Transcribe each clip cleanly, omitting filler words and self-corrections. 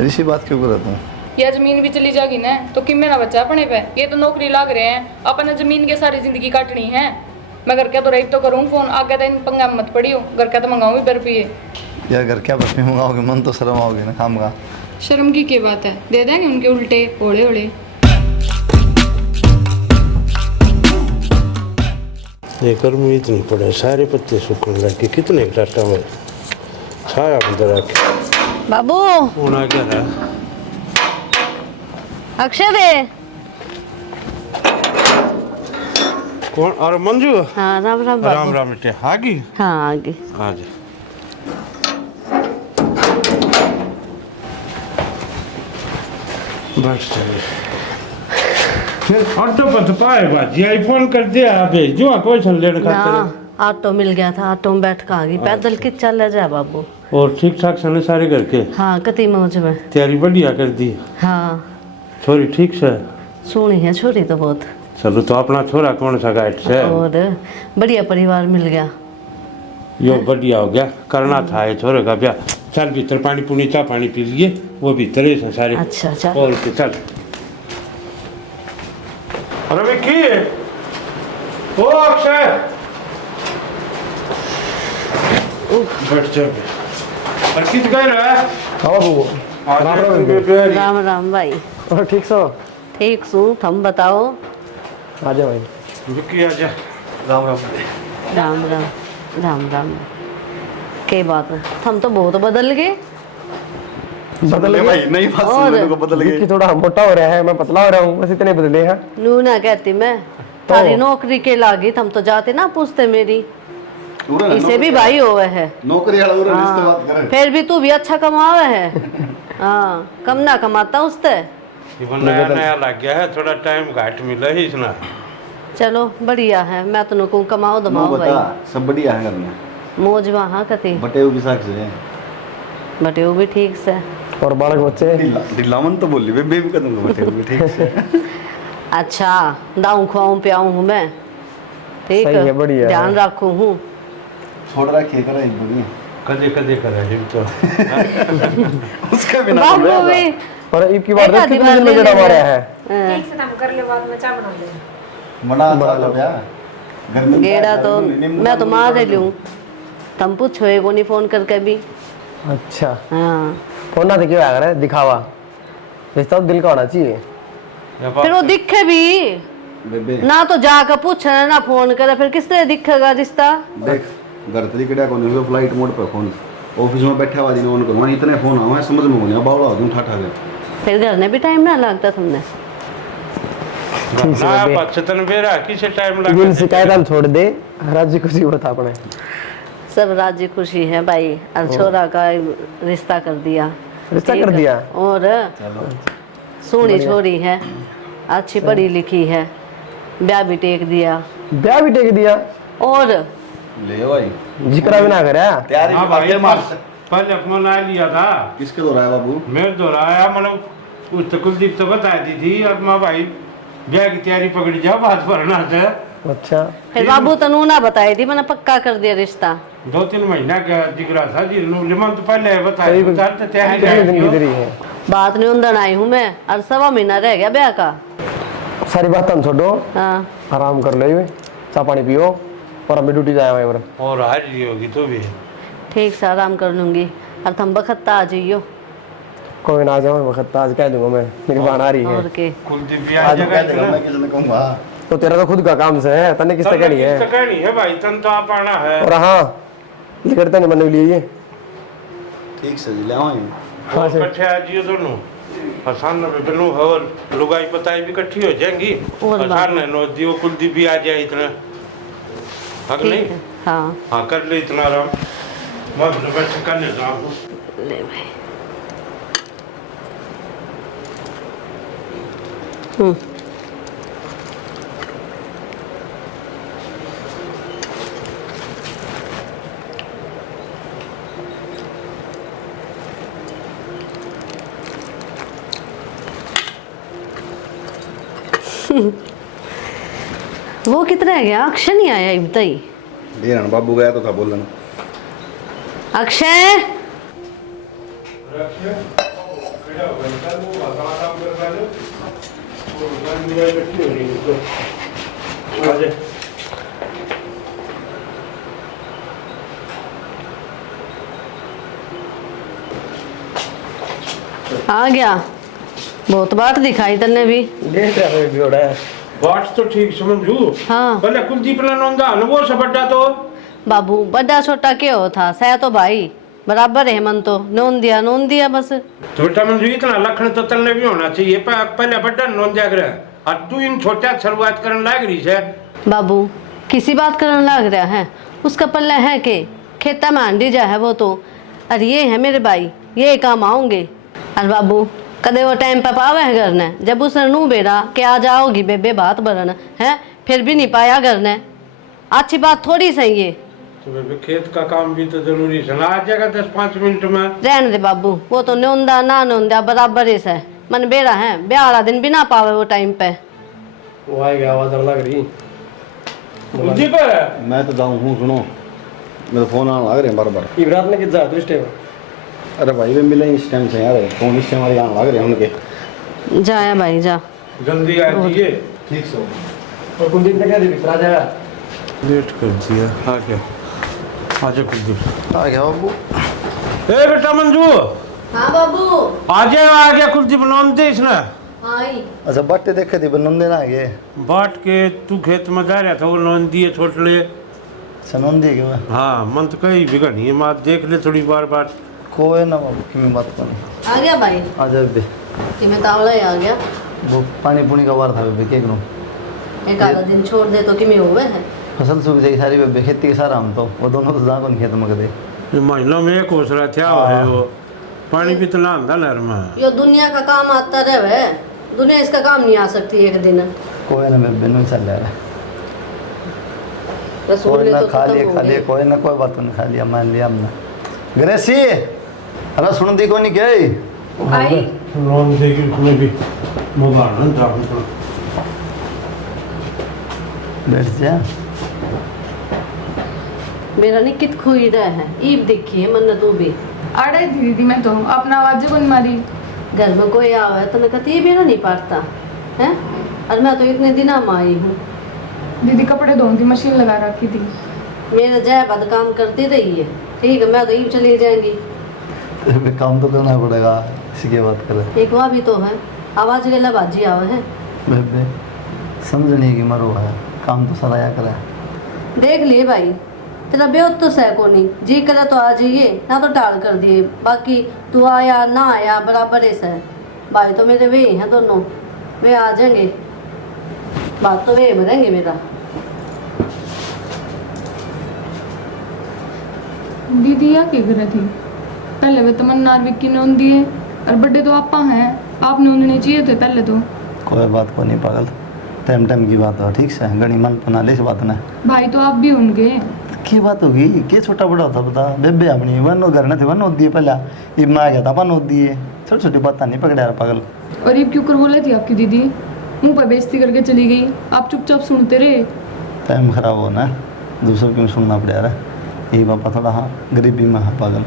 ऋषि बात क्यों कर रहा हूँ? यह जमीन भी चली जाएगी ना तो कि मेरा बच्चा अपने पे, ये तो नौकरी लाग रहे हैं, अपने जमीन के सारी जिंदगी काटनी है। मैं घर क्या तो रही तो करूँ फोन, आगे तो इन पंगा में मत पड़ी हो, घर क्या तो मंगाऊँ भी रुपये। यार घर क्या बर्फी मंगाओगे? मन तो शर्म आओगे ना खाम का। शर्म की क्या बात है, दे देंगे उनके उल्टे ओले ओले। ये गर्मी इतनी पड़े, सारे पत्ते सूखने लगे, कितने घाटा में छाया अंदर आके बाबू होना क्या है। अक्षय दे। कौन? और मंजू? हाँ राम राम बाबू। राम राम बेटे, आ गई? हाँ आगे आ जा। बस ऑटो पर तो पाए बाजी आई फोन कर दिया, भेज दूँ क्वेश्चन लेने खातिर। ना ऑटो मिल गया था, ऑटो में बैठ कर आ गई, पैदल कित चल जा बाबू। और ठीक ठाक सने सारे घर के? हाँ कति मौज में। तैयारी बढ़िया कर दी? हाँ छोरी ठीक से? सोनी है छोरी तो बहुत। चलो तो अपना छोरा कौन सा गाइड से? और बढ़िया परिवार मिल गया। यो बढ़िया हो गया, करना था ये छोरे का ब्याह। चल भीतर पानी पुनी चा पानी पी लिए, वो भीतर है सारे। अच्छा चल। और के चल। अरे विक्की, ओ अक्षय, बैठ जा। और कित गए रे? हाँ बाबू। राम राम भाई। और ठीक सो? ठीक सू, तुम बताओ। आ जा भाई। विक्की आ जा। राम राम। राम राम राम राम। के बात है, हम तो बहुत बदल गए। बदल गए भाई, नई बात सुनने को बदल गए। कि थोड़ा मोटा हो रहा है, मैं पतला हो रहा हूँ, बस इतने बदले हैं। नू ना कहती मैं तारी नौकरी के लागी, हम तो जाते ना पूछते मेरी। इसे भी भाई होवे है नौकरी वाला उरे रिश्ते बात करे। फिर भी तू भी अच्छा कमावे है। हाँ कम ना कमाता उससे। ये नया नया लग गया है, थोड़ा टाइम घाट मिला ही इसना। चलो बढ़िया है, मैं तो को कमाओ दमाओ भाई। सब बढ़िया है घर में। मौज वहाँ कती बटे हुए साख से बटे वो भी ठीक से। और बालक बच्चे दिलावन तो बोली बेबी भी कदम बटे हुए ठीक से। अच्छा दाऊं खुआऊं पियाऊं हूँ मैं, ठीक सही है, बढ़िया ध्यान है। रखूं हूँ। छोड़ रखिए करा एक बुढ़ी कदे कदे करा जिम तो। उसका बिना बाबू भी और ईब की बार एक कितने दिन में ले जड़ा ले। मारा है? हाँ, ठीक से काम कर ले, बाद में चाय बना ले। बना लो यार घर में गेड़ा तो मैं तो मार लूँ, तुम पूछो को नहीं फोन करके भी। अच्छा हाँ फोन ना देखिए अगर दिखावा, रिश्ता तो दिल का होना चाहिए। फिर वो दिखे भी बेबे ना, तो जाकर पूछना ना फोन करे, फिर किस तरह दिखेगा रिश्ता। देख घर तरी केड़ा कोनी हुए फ्लाइट मोड पे फोन ऑफिस में बैठा हुआ दिन ऑन करो इतने फोन आवे समझ में नहीं बावड़ा हो दूं ठाठा के। फिर घर ने भी टाइम ना लगता तुमने। ना बचतन बेरा किसे टाइम लगा। बिन शिकायत हम छोड़ दे, राज्य खुशी बता अपने। सब राजी खुशी है भाई, और छोरा का रिश्ता कर दिया। रिश्ता ठीक कर है। दिया? और सोनी छोरी है, अच्छी पढ़ी लिखी है, ब्याह भी टेक दिया। ब्याह भी टेक दिया? और ले भाई जिक्र भी ना करे। तैयारी हाँ में भाई, बाकी मार पहले फोन आ लिया था। किसके दो रहा है बाबू? मैं दोहराया, मतलब उस तो कुलदीप तो बता दी थी, और माँ भाई ब्याह की तैयारी पकड़ी जाओ, बात भरना था। अच्छा फिर बाबू तनू ना बताई थी, मैंने पक्का कर दिया रिश्ता। 2-3 महीना का जिगरा था जी, लिमन तो पहले बताया तो तैयारी कितने दिन की कर तेरी है? बात नहीं उंदन आई हूँ मैं, और 1.25 महीना रह गया ब्याह का। सारी बात हम छोड़ो, हाँ आराम कर ले, चाय पानी पियो, और हमें ड्यूटी जाए हुए। और हाजिरी होगी तो भी ठीक से आराम कर लूंगी, और तुम बखत्ता आ जाइयो। कोई ना जाओ वक्त, आज कह दूंगा मैं, मेरी बहन आ रही है। और के कुलदीप भी आज आ कह देगा जाएगा। मैं किसी ने कहूंगा। तो तेरा तो खुद का काम से है, तने किससे कहनी है? कहनी है भाई, तन तो आप आना है। और हाँ लिखते नहीं बनने लिए ठीक से ले आओ हाँ से। इकट्ठे आ जियो दोनों, आसान में बनू है, और लुगाई पताई भी इकट्ठी हो जाएंगी। और आसान है, नो दियो कुलदीप भी आ जाए इतना, हक ठीक नहीं? है। हाँ हाँ कर ले इतना आराम, बस बैठ करने जाओ। ले भाई। वो कितना गया? अक्षय नहीं आया अब तक। देरण बाबू गया तो था बोलना। अक्षय आ गया, बहुत बात दिखाई तन्ने भी। लेट है भी हो रहा है। बात तो ठीक समझू। हाँ पहले कुलदीप ने नोंदा वो सब बड्डा तो बाबू, बड़ा छोटा क्या हो था, सह तो भाई बराबर है। मन तो नोन दिया बस। तो बेटा मंजू इतना लखन तो तलने भी होना चाहिए। पहले बड्डा नोंदा करे और तू इन छोटा शुरुआत करने लाग रही है। बाबू किसी बात करने लग रहा है, उसका पल्ला है के खेता में आंडी जा है वो तो। अरे ये है मेरे भाई, ये काम आऊंगे। अरे बाबू कदे वो टाइम पर पावे है घर ने, जब उसने नू बेरा के आ जाओगी बेबे बात बरन है, फिर भी नहीं पाया घर ने। अच्छी बात थोड़ी सही है। तो बेबे खेत का काम भी तो जरूरी है ना, आ जाएगा 10-5 मिनट में। रहने दे बाबू, वो तो नोंदा ना नोंदा बराबर ही है। मन बेरा है, ब्याह वाला दिन भी ना पावे वो टाइम पे। वो आएगा, आवाज लग रही। कुलदीप मैं तो जाऊँ हूँ, सुनो मेरा फोन आने लग रहे हैं बार बार। इबरात ने कितना दृष्टि में। अरे भाई वे मिले इस टाइम से यार, फोन इस टाइम वाले आने लग रहे हैं उनके। जाया भाई जा। जल्दी आ जाइए। ठीक से और कुलदीप ने क्या दी आ जाएगा। लेट कर दिया। आ गया, आ जा कुलदीप। आ गया बाबू। ए बेटा मंजू हाँ बाबू। आ गया कुलदीप नोंदे इसने। हाँ ही। अच्छा बट्टे देखे थे बनंदे ना आगे। बाट के तू खेत में जा रहा था, वो नोंद दिए छोट ले। सनोन दिए क्या? हाँ मन तो कहीं बिगड़ नहीं है, माँ देख ले थोड़ी बार। कोई ना बाबू की मैं बात करनी। आ गया भाई। आ जा बे। कि मैं तावला ही आ गया। वो पानी पुनी का बार था बे, क्या करूँ? एक आधा दिन छोड़ दे तो कि मैं हुए है। फसल सूख जाएगी सारी बे, खेती के सारा हम तो वो दोनों तो जा कौन खेत में दे। ये महीनों में एक होसरा था है वो, पानी भी तो लांदा नहर में। यो दुनिया का काम आता रहे, दुनिया इसका काम नहीं आ सकती एक दिन। कोई ना बे, नहीं चल रहा है। रसूल कोई ने ना तो खा खत्म लिए हो खा लिए, गई। कोई ना कोई बात नहीं, खा लिया मान लिया हमने। ग्रेसी अरे सुन दी को नहीं क्या आई लोन देगी उसमें भी मोबाइल था। बैठ जा। मेरा नहीं कित खोई रहा है, ईब देखिए मन तू भी। अड़े थी दीदी, मैं तो अपना आवाज को नहीं मारी। घर में कोई आवे तो मैं कहती भी ना नहीं पाटता है। और मैं तो इतने दिन में आई हूँ। दीदी कपड़े धोने की मशीन लगा रखी थी। मेरा जय बद काम करती रही है, ठीक है, मैं तो ईब चली जाएंगी। तेरे काम तो करना पड़ेगा, इसी की बात कर। एक वहाँ भी तो है, आवाज के बाजी आवे है। बेबे समझने की मरो है, काम तो सारा या करा। देख लिए भाई, तेरा बेहद तो सह को नहीं, जी करे तो आ जाइए, ना तो टाल कर दिए। बाकी तू आया ना आया बराबर है सह। भाई तो मेरे वे हैं दोनों, वे आ जाएंगे, बात तो वे भरेंगे मेरा। दीदी या क्या कर रही थी? पहले वे तमन्ना और विक्की ने उन दिए, और बड़े तो आपा हैं, आपने उन्हें चाहिए थे पहले तो। कोई बात को नहीं पागल, टाइम टाइम की बात हो, ठीक से गणी मन बना ले इस बात ने। भाई तो आप भी होंगे। की बात होगी, क्या छोटा बड़ा होता बता। बेबे अपनी वन घर न थे, वन होती है पहला ये मैं आ गया था, अपन होती है छोटी छोटी बात नहीं पकड़ा यार पागल। और ये क्यों कर बोले थी आपकी दीदी? मुंह पर बेइज्जती करके चली गई, आप चुपचाप सुनते रहे। टाइम खराब हो ना, दूसरों क्यों सुनना पड़ रहा है। यही पापा थोड़ा हाँ गरीबी में है पागल,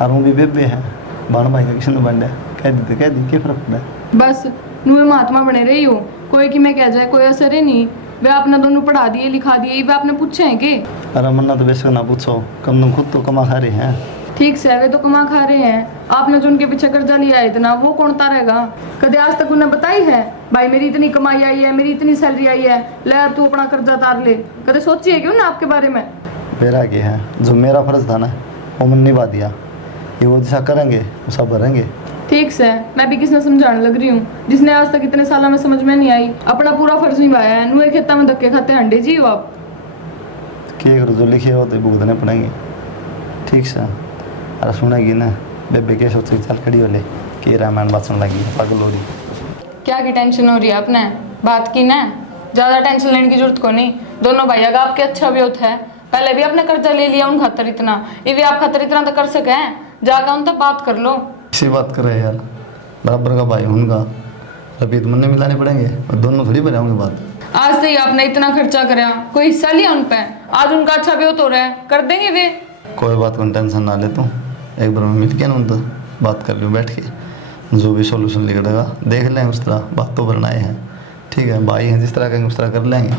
और वो भी बेबे है बाण भाई का किशन बन रहा कह दी क्या फर्क पड़ा है। बस नुए महात्मा बने रही हो, कोई कि मैं कह जाए कोई असर है नहीं। वे आपने दोनों पढ़ा दिए लिखा दिए, वे आपने पूछे हैं कि? अरे मन्ना तो बेशक ना पूछो, कम तुम खुद तो कमा खा रहे हैं। ठीक से वे तो कमा खा रहे हैं, आपने जो उनके पीछे कर्जा लिया है इतना, वो कौन उतारेगा? कदे आज तक उन्हें बताई है भाई मेरी इतनी कमाई आई है, मेरी इतनी सैलरी आई है, ले यार तू अपना कर्जा उतार ले? कदे सोची है क्यों ना आपके बारे में? मेरा क्या है, जो मेरा फर्ज था ना वो मैंने निभा दिया, ये वो जैसा करेंगे वो सब भरेंगे। ठीक से मैं भी किसने समझाने लग रही हूँ, जिसने आज तक इतने सालों में समझ में नहीं आई, अपना पूरा फर्ज निभाया है। नुए खेता में धक्के खाते अंडे जी हो आप। क्या करो, जो लिखे हो तो भुगतने पड़ेंगे, ठीक से। अरे सुनेगी ना बेबे के सोच चल खड़ी हो ले कि रामायण बाचन लगी पागल हो रही। क्या की टेंशन हो रही है? आपने बात की ना, ज़्यादा टेंशन लेने की जरूरत को नहीं। दोनों भाई अगर आपके अच्छा भी होता है, पहले भी आपने कर्जा ले लिया उन खातर इतना, ये भी आप खातर इतना तो कर सके हैं, जाकर उन तक बात कर लो। इसी बात कर रहे यार, बराबर का भाई उनका अभी तो मन मिलाने पड़ेंगे और दोनों थोड़ी बने होंगे बात। आज से ही आपने इतना खर्चा करा, कोई हिस्सा लिया उन पे, आज उनका अच्छा भी हो रहा है, कर देंगे वे। कोई बात को टेंशन ना ले तू, एक बार मैं मिल के ना उनसे बात कर लूँ बैठ के, जो भी सोल्यूशन निकलेगा देख लेंगे, उस तरह बात तो बनाए हैं, ठीक है। भाई हैं, जिस तरह कहेंगे उस तरह कर लेंगे।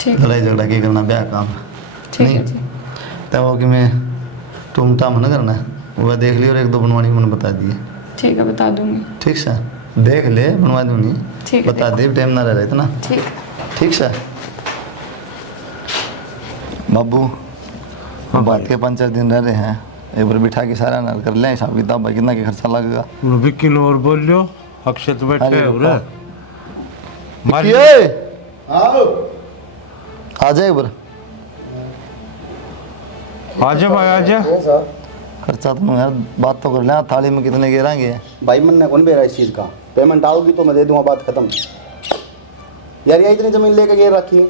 ठीक है लड़ाई झगड़ा की करना, ब्याह काम ठीक है जी। तब वो कि मैं तुम टाम न करना है, वह देख लियो और एक दो बनवानी मैंने बता दिए, ठीक है बता दूंगी। ठीक से देख ले, बनवा दूंगी, ठीक है, बता दे, टाइम ना रहे इतना, ठीक ठीक से बाबू। बात के 5-4 दिन रह रहे हैं, एक बार बिठा के सारा ना कर लें हिसाब किताब, भाई कितना के खर्चा लगेगा। विक्की और बोल लो, अक्षय तो बैठे अरे हो बाबा। रे आ जाए एक बार, आजा भाई आजा। खर्चा तो यार बात तो कर लें, थाली में कितने गिराएंगे। भाई मन ने कौन बेरा इस चीज़ का, पेमेंट आओगी तो मैं दे दूंगा, बात खत्म। यार ये इतनी ज़मीन लेके गिर रखी,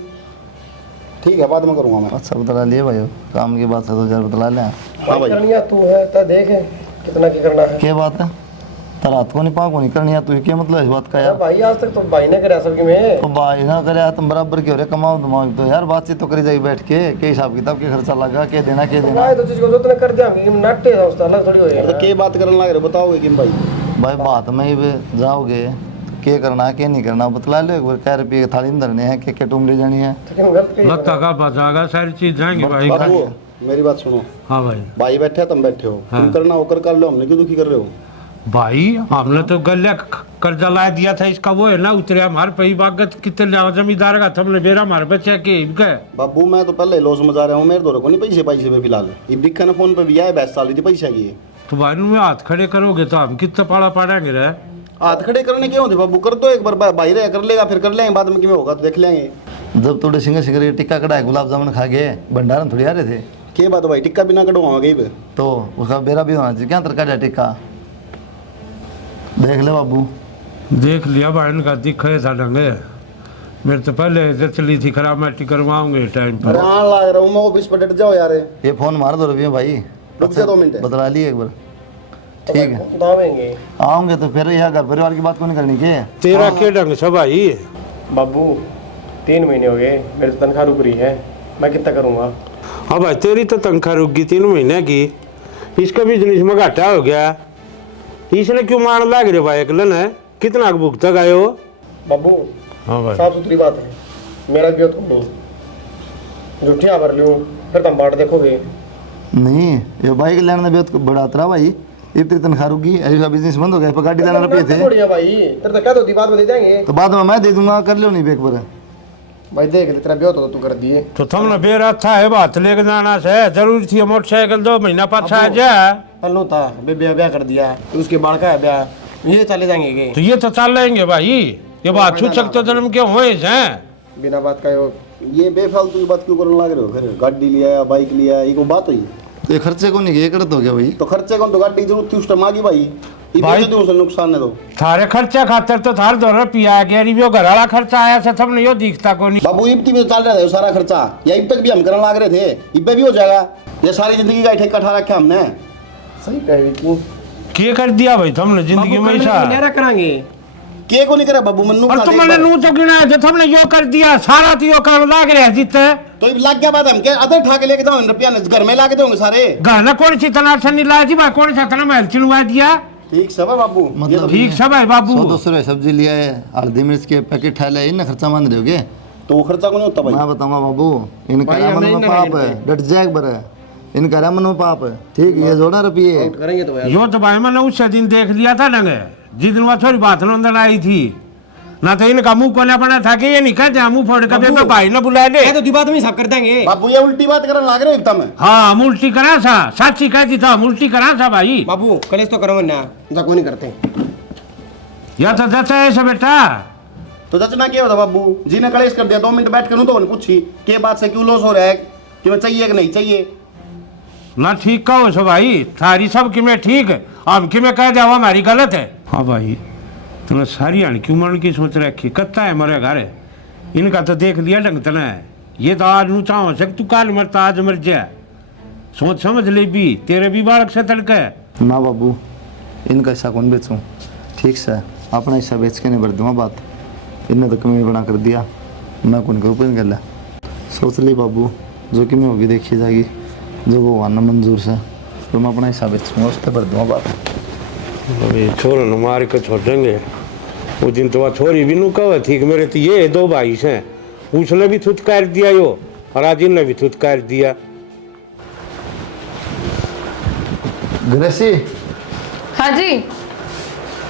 ठीक है बाद में करूँगा मैं। अच्छा बतला लिए भाई, काम की बात है 2000 बतला लें। हाँ भाई करनिया तू है तो देख कितना की करना है। क्या बात है, रात को नहीं पाँव को नहीं करनी है, तुझे क्या मतलब इस बात का यार। भाई आज तक तो भाई ने करा सबके में। तो भाई ना करे तुम बराबर के हो रहे, कमाओ दिमाग तो यार, बातचीत तो करी जाएगी बैठ के, क्या हिसाब किताब के खर्चा लगा, क्या देना क्या देना। भाई तो चीज को जो तूने कर दिया हम नाटे था उसका अलग थोड़ी हो तो के बात करने लग रहे हो, बताओगे कि भाई भाई बात में ही जाओगे, क्या करना क्या नहीं करना बतला लो एक बार। क्या रुपये की थाली में धरने हैं, क्या टूम ले जानी है। लगता का बचागा, सारी चीज जाएंगी भाई। बाबू मेरी बात सुनो, हाँ भाई। भाई बैठे तुम बैठे हो, तुम करना होकर कर लो, हमने क्यों दुखी कर रहे हो। भाई हमने तो गले कर्जा ला दिया था, इसका वो है ना उतरे हमारे पे ही बागत कितने लिया जमींदार का, तुमने बेरा हमारे बच्चे के बाबू मैं तो पहले लॉस में जा रहा हूँ, मेरे दौरे को नहीं पैसे पे फिलहाल। ये दिक्कत फोन पे भी आए, 22 साल की पैसा की है। तो भाई में हाथ खड़े करोगे तो हम कितना पाड़ा पाड़ेंगे रे। हाथ खड़े करने क्यों होते बाबू, कर दो एक बार, भाई रहे कर लेगा, फिर कर लेंगे बाद में कि होगा तो देख लेंगे। जब थोड़े सिंगर सिंगर टिक्का कढ़ाए, गुलाब जामुन खा गए, भंडारण थोड़ी आ रहे थे। क्या बात है भाई, टिक्का बिना कटवाऊंगा कहीं पे, तो उसका बेरा भी होना चाहिए, क्या तरका जाए टिक्का। देख ले बाबू, देख लिया भाई इनका दिखे था ढंगे, मेरे तो पहले चली थी खराब मैटी करवाऊंगे टाइम पर। अरे हाँ लग रहा हूँ मैं, ऑफिस पर डट जाओ यार। ये फोन मार दो रवि भाई, रुक जा 2 मिनट। बतला लिए एक बार, ठीक है। बतावेंगे आओगे तो फिर यह घर परिवार की बात को नहीं करनी के। तेरा के ढंग से भाई। बाबू 3 महीने हो गए, मेरी तो तनख्वाह रुक रही है, मैं कितना करूँगा। हाँ भाई तेरी तो तनख्वाह रुक गई 3 महीने की, इसका बिजनेस में घाटा हो गया, इसने क्यों मान लग रहे भाई अकलन है, कितना भुगता गए हो। बाबू हाँ भाई साफ सुथरी बात है, मेरा भी तो नहीं झूठिया भर लूँ, फिर तुम बाट देखोगे। नहीं ये बाइक लेने में बहुत बड़ा तरा भाई, इतनी तनख्वाह रुकी, ऐसा बिजनेस बंद हो गया, गाड़ी लाना रुपये थे। बढ़िया भाई, तेरे तो कह दो बाद में दे देंगे। तो बाद में मैं दे दूंगा, कर लो नहीं बेक पर। भाई देख ले तेरा ब्याह तो तू कर दिए। तो तुमने बेरा अच्छा है बात लेके जाना से जरूरी थी, मोटरसाइकिल 2 महीना पाछा आ जाए। पल्लू था ब्याह कर दिया, तो उसके बाल का है ब्याह, ये चले जाएंगे तो ये तो चल लेंगे भाई, ये बात छू सकते जन्म क्यों हुए हैं। बिना बात का ये बेफालतू की बात क्यों करने लग रहे हो, फिर गाड़ी लिया बाइक लिया, ये को बात हुई। तो ये खर्चे को नहीं, ये करत हो गया भाई। तो खर्चे कौन, तो गाड़ी की जरूरत थी उस टाइम आ गई भाई, भाई तो नुकसान है। तो थारे खर्चे खातर तो थार 2 रुपया गया, रिव्यू घर वाला खर्चा आया से तुमने यो दिखता को नहीं। बाबू इब्ती भी तो चल रहा था सारा खर्चा, या इब तक भी हम करने लग रहे थे, इब्बे भी हो जाएगा। ये सारी जिंदगी का ठेका ठा रखा हमने। सही कह क्यों के कर दिया भाई तुमने जिंदगी में ऐसा करांगे के को नहीं करा बाबू मन्नू और तुमने नू तो गिना है, जो तुमने यो कर दिया सारा तो यो कर लाग रहा जीते। तो ये लग गया बात, हम क्या अदर ठा के लेके जाओ रुपया घर में ला के दोगे सारे। घर में कौन सी तनाशन नहीं लाया जी भाई, कौन सा तना महल चिलवा दिया। ठीक सब है बाबू, मतलब ठीक सब है बाबू। 100-200 रुपये सब्जी लिया है, हल्दी मिर्च के पैकेट ठा लिया, इन खर्चा मान रहे हो गए। तो वो खर्चा को नहीं होता भाई। मैं बताऊंगा बाबू, इनका मन में पाप है, डट जाए बर है, इनका मन में पाप है, ठीक है। ये जोड़ा रुपये करेंगे तो यो तो भाई मैंने उससे दिन देख लिया था नंगे, जिस दिन वह थोड़ी बात नंदन आई थी ना, तो इनका मुंह खोलना पड़ा था कि ये नहीं कहते मुंह फोड़ कर बेबे भाई ना बुला ले, तो बात में सब कर देंगे। बाबू ये उल्टी बात करने लग रहे हो एकदम। हाँ उल्टी करा था, साची कहती था उल्टी करा था भाई। बाबू कलेश तो करो ना, को नहीं करते या तो जैसे ऐसे बेटा। तो जचना क्या होता बाबू, जी ने कलेश कर दिया, 2 मिनट बैठ कर तो उन्हें पूछी के बात से क्यों लॉस हो रहा है, कि मैं चाहिए कि नहीं चाहिए। ना ठीक कहो सो भाई, थारी सब कि मैं ठीक है, हम कि मैं कह दिया हमारी गलत है। हाँ भाई तुमने सारी आने क्यों मन की सोच रखी, कत्ता है मरे घर है, इनका तो देख लिया ढंग तना है। ये तो आज नू चाहो सक तू काल मरता आज मर जाए, सोच समझ ले भी, तेरे भी बालक से तड़का है ना बाबू। इनका हिस्सा कौन बेचूं, ठीक से अपना हिस्सा बेच के नहीं भर दूंगा बात। इनने तो कमी बना कर दिया, मैं कौन के ऊपर गला सोच ली बाबू, जो कि मैं होगी देखी जाएगी, जो वो आना मंजूर से, तो मैं अपना हिस्सा बेचूंगा, उस पर भर दूंगा बात। अबे छोरे ने मार के छोड़ देंगे। वो दिन तो वह छोरी भी नु कहा थी कि मेरे तो ये दो भाई हैं, उसने भी थुतकार दिया यो और आज इनने भी थुतकार दिया। ग्रेसी हाँ जी।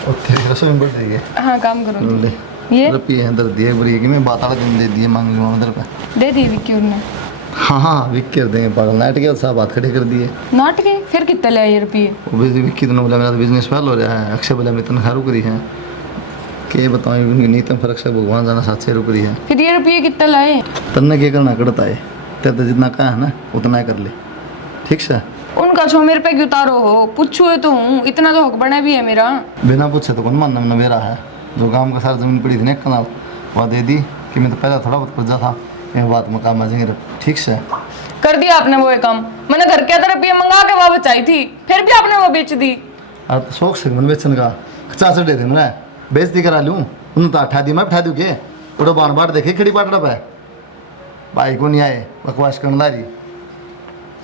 तेरी रसोई में बढ़ रही है। हाँ काम करो। ले ये रुपये हैं दर्द दिए बड़ी कि मैं बात आड़ा दिन दे दिए मांग लूँ उधर पे। दे दी विक्की ने। हाँ विक्की कर देंगे पागल नाइट के साथ बात खड़े कर दिए। नाट के फिर कितने ले आए रुपये? वो भी विक्की तो बोला मेरा तो बिजनेस फेल हो रहा है, अक्षय बोला मेरी तनख्वाह रुक रही है कि बताऊँ उनकी नीतम फर्क से भगवान जाना साथ से रुक रही है। फिर ये रुपये कितने लाए? तन्ने क्या करना करता है, तेरे तो जितना कहा है ना उतना ही कर ले, ठीक से। उनका छो मेरे पे क्यों उतारो हो, पूछो तो हूँ, इतना तो हक बना भी है मेरा। बिना पूछे तो कौन मानना मैंने मेरा है, जो गांव का सारा जमीन पड़ी थी ना एक कनाल वह दे दी कि मैं तो पहले थोड़ा बहुत कर्जा था, ये बात मकाम आ जाएंगे, ठीक से। कर दिया आपने वो काम। मैंने घर के अंदर रुपये मंगा के वहाँ बचाई थी, फिर भी आपने वो बेच दी। अब तो शौक से मन बेचने का 50 दे थे मैं बेचती करा लूँ, उन तो अठा दी मैं बैठा दूँ के थोड़ा बाण बाट देखे खड़ी पाटड़ा पे भाई को नहीं आए बकवास करने ला रही,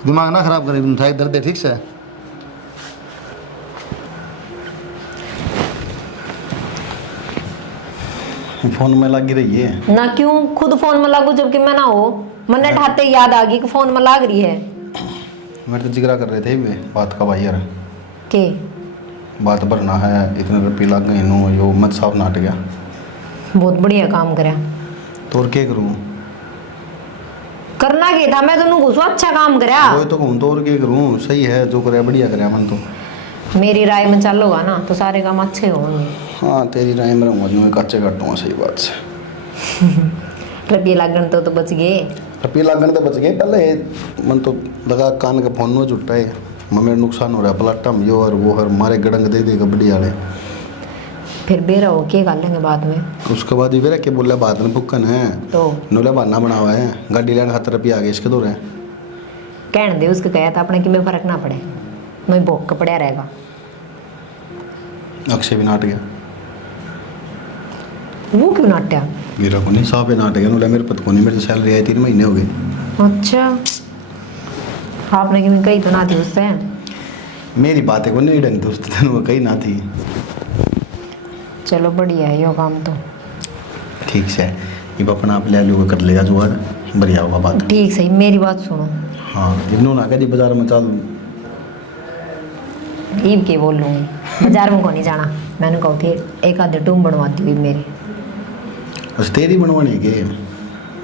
दिमाग ना खराब करे, उठाई दर्द है, ठीक से। फोन में लगी रही है ना क्यों खुद फोन में लागू जबकि मैं ना हो, मैंने ठाते याद आ गई कि फोन में लाग रही है। मेरे तो जिक्र कर रहे थे वे बात का भाई यार, के बात भरना है, इतने रुपये लग गए नो यो मत साफ नाट गया। बहुत बढ़िया काम करे। तो और क्या करूँ, करना के था, मैं तो घुसो अच्छा काम करया। वही तो कहूँ, तो और क्या करूँ, सही है जो करे बढ़िया करे मन तो। मेरी राय में चलोगा ना तो सारे काम अच्छे होंगे। हाँ तेरी राय में रहूँगा, कच्चे काटूँगा, सही बात से। रुपये लागन तो बच गए। रुपये लगने तो बच गए, पहले मन तो लगा कान का फोन में जुटा है, मेरा नुकसान हो रहा है पलट्टा में यो और वो हर मारे गड़ंग दे देगा बढ़िया वाले। फिर बेरा हो के कर लेंगे बाद में। उसके बाद भी क्या बोला बात में भुक्कन है तो नोला बहाना बना हुआ है, गाड़ी लेने खातर रुपये आ गए इसके दौरे। कहने दे उसके कहा था अपने कि में फर्क ना पड़े, मैं भोग का पड़ा रहेगा। अक्षय भी नाट गया, वो क्यों नाट्या? मेरा को नहीं साहब नाट गया, नोला मेरे पत को नहीं, मेरे तो सैलरी आई 3 महीने हो गए। अच्छा आपने कि कही तो ना थी उससे। मेरी बातें को नहीं ढंग दोस्त तेन कहीं ना थी। चलो बढ़िया है यो काम तो। ठीक से ये अपना आप ले लो कर लेगा जुगाड़, बढ़िया होगा बात। ठीक सही, मेरी बात सुनो। हाँ इन्हों ना कभी बाजार में चल ईब के बोल लूँगी, बाजार में को नहीं जाना। मैंने कहा थे एक आधे टूम बनवाती हुई मेरी। बस तेरी बनवानी के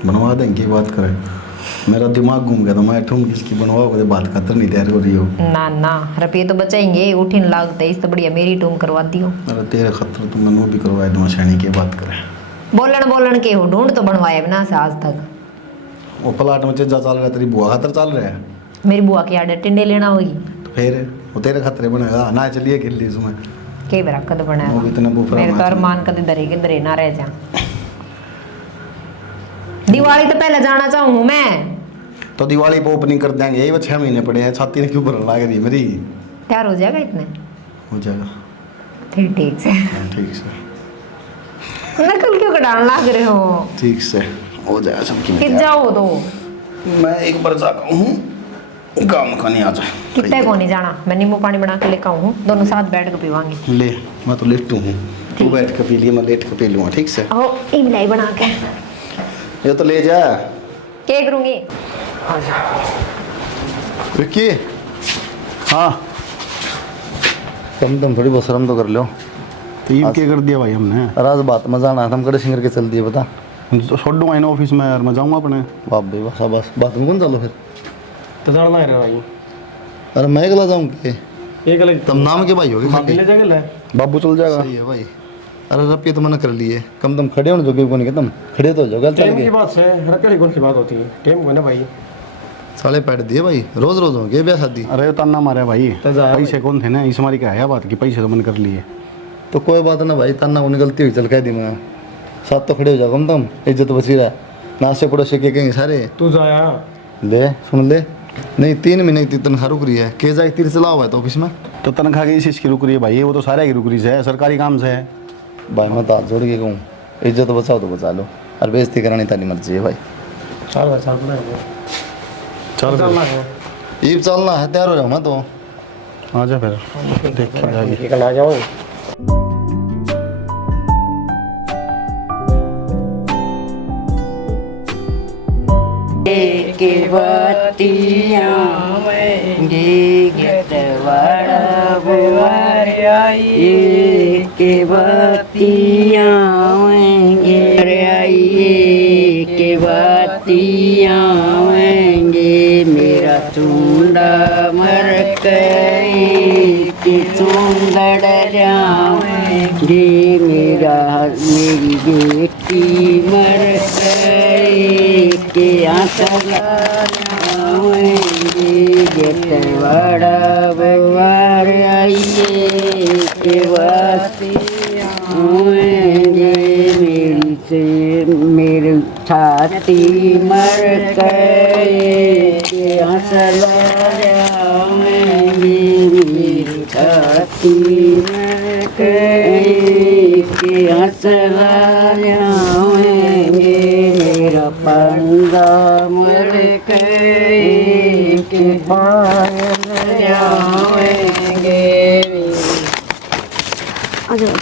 बनवा देंगे, बात करें। मेरा दिमाग घूम गया था, मैं ठूम किसकी बनवाओगे, बात खतर नहीं तैयार हो रही हो। ना ना रुपये तो बचाएंगे, उठिन लागते इससे बढ़िया मेरी टूम करवा दियो। अरे तेरे खतर तो मैंने वो भी करवाया दूँ, सैनी की बात करें। बोलन के हो, ढूंढ तो बनवाए बिना से आज तक। वो प्लाट में चीजा चल रहा है, तेरी बुआ खातर चल रहा है। मेरी बुआ की आडे टिंडे लेना होगी तो फिर वो तेरे खतरे बनेगा ना, चलिए गिर ली उसमें के बरकत वो बनाया। भी इतना बुफरा मेरे तो मार- अरमान कदे दरे ना रह जा। दिवाली तो पहले जाना चाहूँ मैं। तो दिवाली पे ओपनिंग कर देंगे, यही वो 6 महीने पड़े हैं, छाती ने क्यों भरने लग रही मेरी। तैयार हो जाएगा इतने? हो जाएगा। फिर ठीक से। हाँ, ठीक से नकल क्यों कटाने लग रहे हो? ठीक से हो जाएगा सबकी। कित जाओ तो मैं एक बार जाता हूँ काम का नहीं आ जाए। कितने को नहीं जाना, मैं नींबू पानी बना के लेकर आऊँ, दोनों साथ बैठ के पीवांगे। ले मैं तो लेट हूँ, तू बैठ के पी लिए, मैं लेट के पी लूँगा, ठीक से। ओ इमलाई बना के ये तो ले जा। क्या करूँगी? विक्की हाँ कम तुम थोड़ी बहुत शर्म तो कर लो। तो ये क्या कर दिया भाई हमने, राज बात में जाना है, हम कड़े सिंगर के चल दिए बता। तो छोड़ दूँगा इन ऑफिस में यार, मैं जाऊँगा अपने। बाप भाई बस बस बात में कौन चलो फिर। तो जाना है भाई, अरे मैं अगला जाऊँ के एक अलग तुम नाम के भाई होगे ले जाएगा ले। बाबू चल जाएगा। सही है भाई। अरे रुपये तो मैंने कर लिए, कम तुम खड़े हो जो को नहीं तुम खड़े तो हो जाओ, गल चल टेम की के बात है, रुपये कौन सी बात होती है, टेम को ना भाई। साले पैट दिए भाई, रोज रोज होंगे ब्याह शादी। अरे ताना मारे भाई, तो जा पैसे कौन थे ना, इस हमारी क्या है बात की, पैसे तो मन कर लिए। तो कोई बात ना भाई, ताना उन्हें गलती हुई चल कह दी मैं, साथ तो खड़े हो जाओ कम तुम, इज्जत बची रहा। नाश्ते पड़ोसे के कहेंगे सारे तू जाया ले सुन ले। नहीं 3 महीने की तनख्वाह रुक रही है, के जाए तीर चला हुआ है तो ऑफिस में। तो तनख्वाह की इस चीज़ की रुक रही है भाई, वो तो सारे की रुक रही है, सरकारी काम से है भाई मैं तो हाथ जोड़ के कहूँ, इज्जत बचाओ तो बचा लो, और बेइज्जती करानी तारी मर्जी है भाई। चल भाई चल चल चलना है। ईब चलना है, तैयार हो जाओ मैं तो। आ जा फिर देखें आगे। ये कल आ जाओ। के बतिया के बतिया के बतिया मेरा चूंडा मर गई कि चूंदड़ जाएंगे मेरी बेटी मर गई कि आंचल जाएंगे बड़ा व्यवहार आइए के बस्ती आएंगे मेरी से मेरी छाती मर गए के आंचल जाएंगे मेरी छाती मर गए के आंचल जाएंगे मेरा पंगा मर गए के पायल जाएंगे। आ जाओ।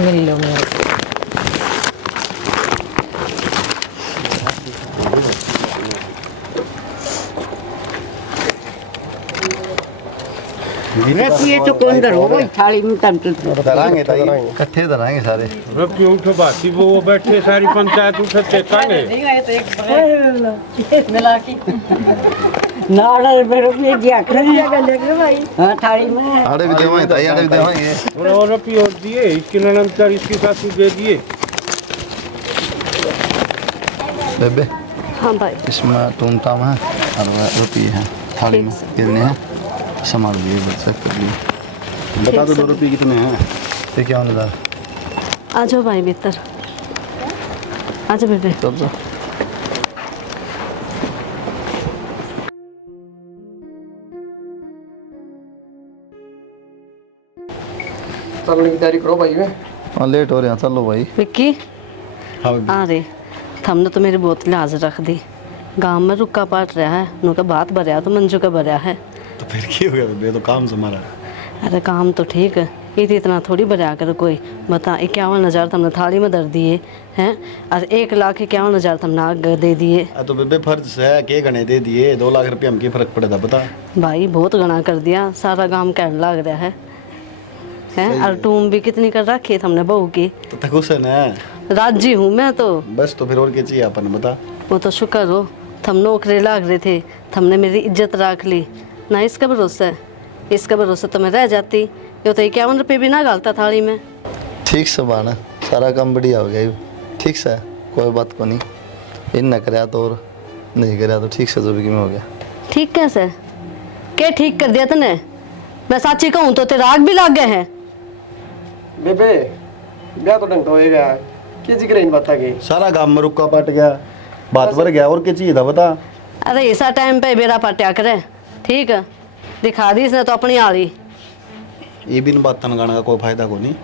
मिल लो मेरे ये तो कौन दर हो थाली में तम धराएंगे ताई। इकट्ठे धराएंगे सारे। रखी उठो बाती वो बैठे सारी पंचायत उठते काने नाड़ मेरे लिए दिया कर भाई हां थाली में आड़े भी देवाएंगे ताई, आड़े भी देवाएंगे। और रपी और दिए इसके नंतर इसकी सासू दे दिए। बेबे हाँ भाई। इसमें टूमटाम है और रुपये है थाली में कितने हैं संभाल लिए बच सकते लिए। बता दो 2 रुपये कितने हैं। तो क्या होने आ जाओ भाई भीतर आ जाओ बेबे। तब तो चलने की तैयारी करो भाई। में हाँ लेट हो रहे हैं, चलो भाई। विक्की हाँ आ रे हमने तो मेरी बोतल आज रख दी। गांव में रुक्का पाट रहा है उनका बात भरया तो मंजू का भरया है। तो फिर क्या हो गया बेबे, तो काम से हमारा। अरे काम तो ठीक है इतना थोड़ी भरया कर कोई। बता 51,000 हमने थाली में धर दिए हैं और 1,51,000 हमने आग दे दिए। तो बेबे फर्ज से है के गणे दे दिए 2 लाख रुपये हम की फर्क पड़ेगा बता। भाई बहुत गणा कर दिया सारा गांव कहने लग रहा है हैं। और टूम भी कितनी कर रखी है हमने बहू की। तो तक उसे ना राजी हूँ मैं तो। बस तो फिर और क्या चाहिए अपन बता। वो तो शुक्र हो थम नौकरी लाग रहे थे थमने मेरी इज्जत रख ली ना। इसका भरोसा इसका भरोसा तो मैं रह जाती। ये तो 51 रुपये भी ना डालता थाली में। ठीक से बाना सारा काम बढ़िया हो गया। ठीक से कोई बात को नहीं। इन न कराया तो और नहीं कराया तो ठीक से जो भी में हो गया। ठीक कैसे क्या ठीक कर दिया तूने। मैं साची कहूँ तो तेरा आग भी लाग गए हैं। बेबे ब्याह तो ढंग तो होएगा कि जिक्र इन बात की। सारा काम में रुक्का पट गया बात भर गया और क्या चाहिए था बता। अरे ऐसा टाइम पे बेरा पट्या करे ठीक है दिखा दी इसने तो अपनी आली। ये भी बात तनगाना का कोई फायदा को नहीं।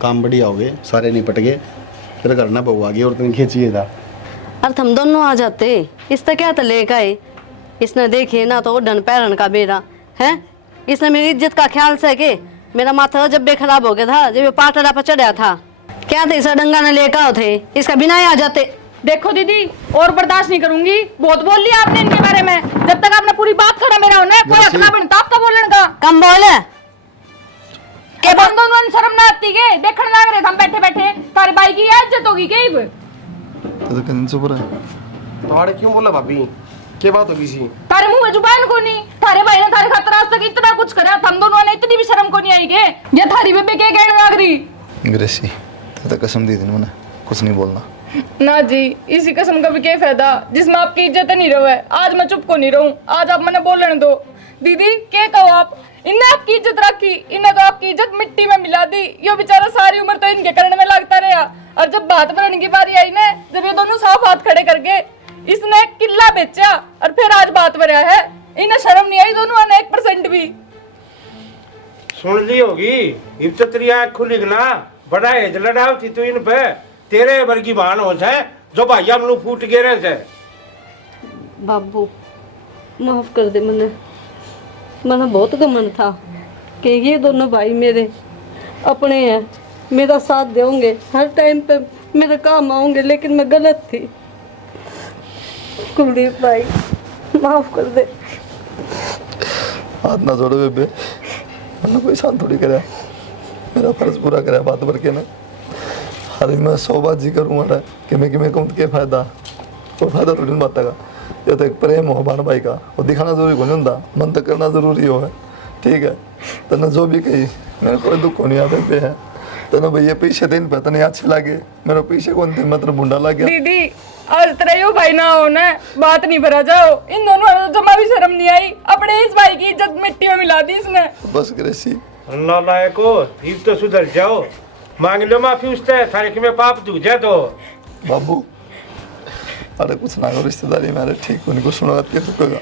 काम बढ़िया हो गए सारे निपट गए फिर करना बहू आ गई और तुम क्या चाहिए था। अरे हम दोनों आ जाते इसने क्या तो लेकर आए। इसने देखिए ना तो डन पैरन का बेरा है। इसने मेरी इज्जत का ख्याल से के मेरा माथा जब भी खराब हो गया था जब ये पाटड़ा पर चढ़ा था क्या थे इसे डंगा ने लेकर आओ थे इसका बिना ही आ जाते। देखो दीदी और बर्दाश्त नहीं करूंगी। बहुत बोल लिया आपने इनके बारे में। जब तक आपने पूरी बात करा मेरा होना कोई हक ना बनता आपका बोलने का। कम बोले के बंदों ने शर्म ना आती के देखने लग रहे हम बैठे बैठे तारे भाई की इज्जत होगी के। तो कहीं से पूरा तुम्हारे क्यों बोला भाभी क्या बात होगी सी। तारे मुंह में जुबान को नहीं। तारे भाई ने तारे खातर आज तक इतना कुछ करा हम दोनों ने इतनी भी शर्म को नहीं आई के। ये थारी बेबे के कहने लग रही ग्रेसी तो कसम दी थी मैंने कुछ नहीं बोलना। ना जी, इसी कसम का भी क्या फायदा जिसमें आपकी इज्जत नहीं रहे। आज मैं चुप को नहीं रहूं, आज आप मैंने बोलने दो। दीदी क्या कहो आप, इनने आपकी इज्जत रखी, इन्हें तो आपकी इज्जत मिट्टी में मिला दी। ये बेचारा सारी उम्र तो इनके करने में लगता रहा, और जब बात बनने की बारी आई ना, जब ये दोनों साफ हाथ खड़े करके इसने किला बेचा और फिर आज बात बना है, इन्हें शर्म नहीं आई दोनों ने 1% भी। सुन ली होगी, इब तो तेरी आँख खुली ना, बड़ा हेज लड़ाव थी तू इन पे, तेरे वर्गी बहन हो जाए जो भाइया मनु फूट गिरे थे। बाबू माफ कर दे, मैंने बहुत घमंड था कि ये दोनों भाई मेरे अपने हैं, मेरा साथ देंगे, हर टाइम पे मेरे काम आएंगे, लेकिन मैं गलत थी। कुलदीप भाई माफ कर दे। हाथ ना जोड़ो बेबे, मैंने कोई शांत थोड़ी करा, मेरा फर्ज पूरा करा बात भर के ना। अरे मैं 100 बात जी करूँगा कि मैं कहूँ तो क्या फायदा, कोई फायदा थोड़ी नहीं बात का। ये तो एक प्रेम हो बहन भाई का, वो दिखाना जरूरी को नहीं होता, मन तक करना जरूरी हो है, ठीक है। तने जो भी कही मेरे कोई दुख को नहीं आता पे है, तने भैया पीछे दिन पे तने अच्छे लगे, मेरे पीछे कौन थे मतलब बुंडा लग गया। दीदी आज तरह भाई ना हो ना, बात नहीं भरा जाओ, इन दोनों जमा भी शर्म नहीं आई, अपने इस भाई की इज्जत मिट्टी में मिला दी इसने। बस ग्रेसी नालायक हो, इब तो सुधर जाओ, मांग लो माफी उससे, थारे कि मैं पाप दूं जा तो। बाबू अरे कुछ ना करो, रिश्तेदारी मेरे ठीक उनको सुना के तुकेगा,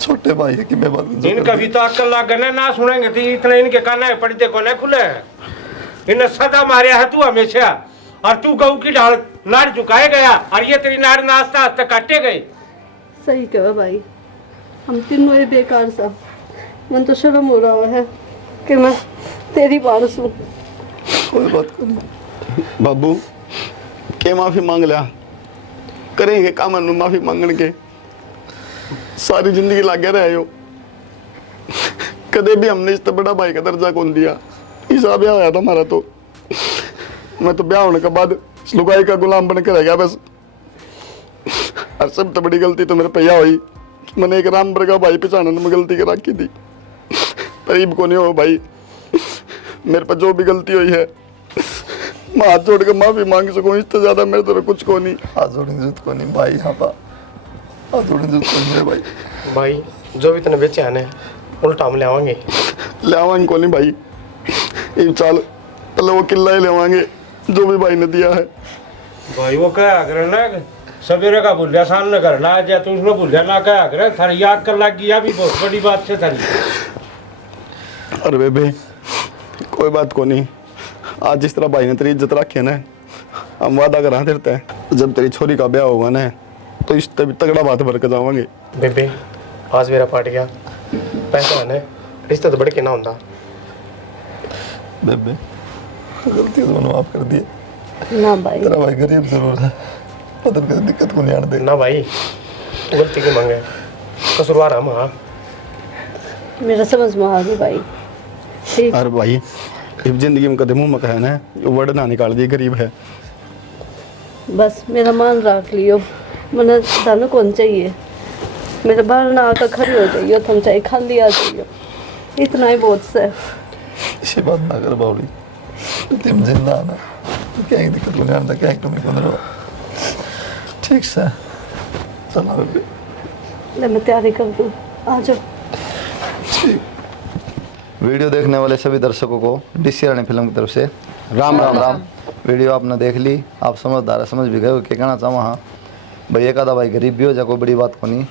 छोटे भाई है कि मैं बात इनका भी तो अक्ल लागने ना सुनेंगे तो इतने इनके कान है पड़ते को नहीं खुले, इन्हें सदा मारे है तू हमेशा, और तू गऊ की ढाल नाड़ झुकाए गया और ये तेरी नाड़ नाश्ता आस्ता काटे गए। सही कहा भाई, हम तीनों ही बेकार सा, मन तो शर्म हो रहा है कि मैं तेरी वारस हूँ। कोई बात को नहीं बाबू के माफी मांग लिया, करेंगे काम माफी मांगने के, सारी जिंदगी लागे रहे हो, कदे भी हमने इस बड़ा भाई का दर्जा कौन दिया। ईसा ब्याह होया था हमारा, तो मैं तो ब्याह होने के बाद लुगाई का गुलाम बन के रह गया बस। और सब तो बड़ी गलती तो मेरे भैया हुई, मैंने एक राम वर्गा भाई पहचानने में गलती कर रखी थी, करीब को नहीं हो भाई, मेरे पर जो भी गलती हुई है मैं हाथ जोड़ के माफी मांग सकूं, इससे ज्यादा मेरे तरफ कुछ को नहीं। हाथ जोड़ने की जरूरत को नहीं भाई, यहाँ पर हाथ जोड़ने की जरूरत को नहीं है भाई। भाई जो भी तने बेचे आने उल्टा हम ले आवांगे को नहीं भाई, एक चाल पहले वो किला ही लेवांगे जो भी भाई ने दिया है। भाई वो क्या करना सवेरे का भूलिया सामने करना है, या तू उसमें भूलिया ना क्या करे, थारी याद कर लगी या भी बहुत बड़ी बात से थारी। अरे बेबे कोई बात को नहीं, आज जिस तरह भाई ने तेरी इज्जत रखी है ना, हम वादा करा देते हैं जब तेरी छोरी का ब्याह होगा ना तो इस तभी तगड़ा बात भर के जावांगे। बेबे आज मेरा पाट गया, पैसा है ना रिश्ता तो बड़े के ना होता। बेबे गलती तो मैंने माफ कर दी ना भाई, तेरा भाई गरीब जरूर है, पता नहीं दिक्कत को नहीं आने दे ना भाई गलती की मांगे, कसूरवार हम। हाँ मेरा समझ में आ गया भाई, ठीक। अरे भाई इस जिंदगी में कदम मुँह है ना, वो वर्ड ना निकाल दी, गरीब है। बस मेरा मान रख लियो, मैंने धन कौन चाहिए, मेरे बाहर ना आकर खड़ी हो जाइयो, तुम चाहे खाली आ जाइयो, इतना ही बहुत से। इसी बात ना कर बावली, तुम जिंदा आना तो क्या ही दिक्कत को नहीं आने, क्या ही तुम्हें कौन रहो, ठीक से चला बेबे। मैं तैयारी कर दूँ, आ जाओ। वीडियो देखने वाले सभी दर्शकों को डीसी रानी फिल्म की तरफ से राम राम राम। वीडियो आपने देख ली, आप समझदार है, समझ भी गए क्या कहना चाहूँ। हाँ भाई एक आधा भाई गरीब भी हो जाए कोई बड़ी बात को नहीं,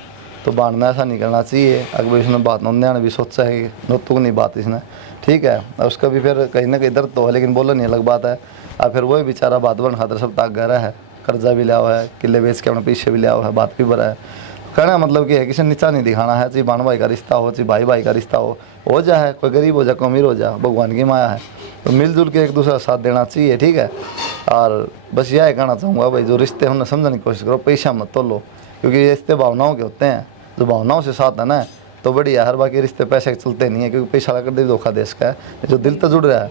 तो बांटना ऐसा नहीं करना चाहिए। अगर इसने बात नंदे भी सोचा है कि नोतुक नहीं बात इसने, ठीक है, और उसका भी फिर कहीं ना कहीं दर्द तो है, लेकिन बोला नहीं अलग बात है। और फिर वही बेचारा बात बन खातर सब ताक गहरा है, कर्जा भी लिया हुआ है, किले बेच के अपने पीछे भी लिया हुआ है, बात भी बड़ा है। कहना मतलब कि है किसी नीचा नहीं दिखाना है, चाहे बाण भाई का रिश्ता हो, चाहे भाई भाई का रिश्ता हो जाए, कोई गरीब हो जाए कोई अमीर हो जाए, भगवान की माया है, तो मिलजुल के एक दूसरे का साथ देना चाहिए, ठीक है। और बस यह कहना चाहूँगा भाई जो रिश्ते हमने समझने की कोशिश करो, पैसा मत तो लो, क्योंकि ये रिश्ते भावनाओं के होते हैं, जो भावनाओं से साथ है ना तो बढ़िया। हर बाकी रिश्ते पैसे के चलते नहीं है, क्योंकि पैसा लगा कभी धोखा देश का है, जो दिल तो जुड़ रहा है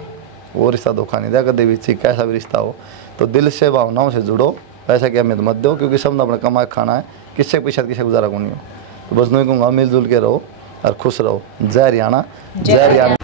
वो रिश्ता धोखा नहीं देगा कभी भी, ठीक कैसा भी रिश्ता हो। तो दिल से भावनाओं से जुड़ो, पैसा की अहमियत मत दो, क्योंकि सब ने अपना कमा खाना है, किससे पैसा किसे गुजारा को नहीं हो। तो बस नहीं कहूँगा मिलजुल के रहो और खुश रहो। जय हरियाणा, जय हरियाणा।